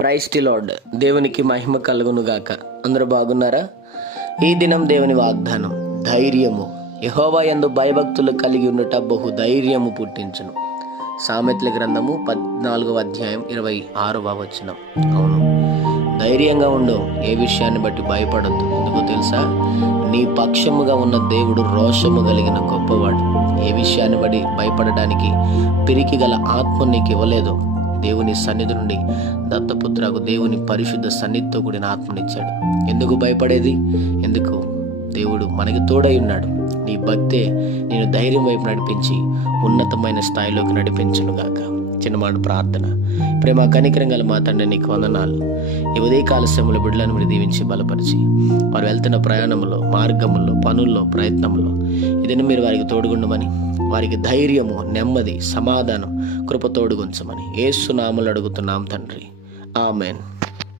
Praise the lord. దేవునికి మహిమ కలుగును గాక. అందరూ బాగున్నారా? ఈ దినం దేవుని వాగ్దానం ధైర్యము. యెహోవా యందు భయభక్తులు కలిగి ఉండుట బహు ధైర్యము పుట్టించును. సామెతల గ్రంథము 14వ అధ్యాయం 26వ వచనం. అవును, ధైర్యంగా ఉండు. ఏ విషయాన్ని బట్టి భయపడద్దు. ఎందుకో తెలుసా? నీ పక్షముగా ఉన్న దేవుడు రోషము కలిగిన గొప్పవాడు. ఏ విషయాన్ని బట్టి భయపడడానికి పిరికి గల ఆత్మ నీకు ఇవ్వలేదు. దేవుని సన్నిధి నుండి దత్తపుత్రకు దేవుని పరిశుద్ధ సన్నిధితో కూడిన ఆత్మనిచ్చాడు. ఎందుకు భయపడేది? ఎందుకు? దేవుడు మనకి తోడై ఉన్నాడు. నీ భక్తే నేను ధైర్యం వైపు నడిపించి ఉన్నతమైన స్థాయిలోకి నడిపించునుగాక. చిన్నమాట ప్రార్థన. ప్రేమ కనికరం గల మా తండ్రి, నీకు వందనాలు. ఈ ఉదయకాల సమయంలో బిడ్డలను మీరు దీవించి బలపరిచి వారు వెళ్తున్న ప్రయాణంలో, మార్గంలో, పనుల్లో, ప్రయత్నంలో ఇదని మీరు వారికి తోడుగుండమని, వారికి ధైర్యము, నెమ్మది, సమాధానం, కృప తోడుగుంచమని యేసు నామములో అడుగుతున్నాం తండ్రి. ఆమెన్.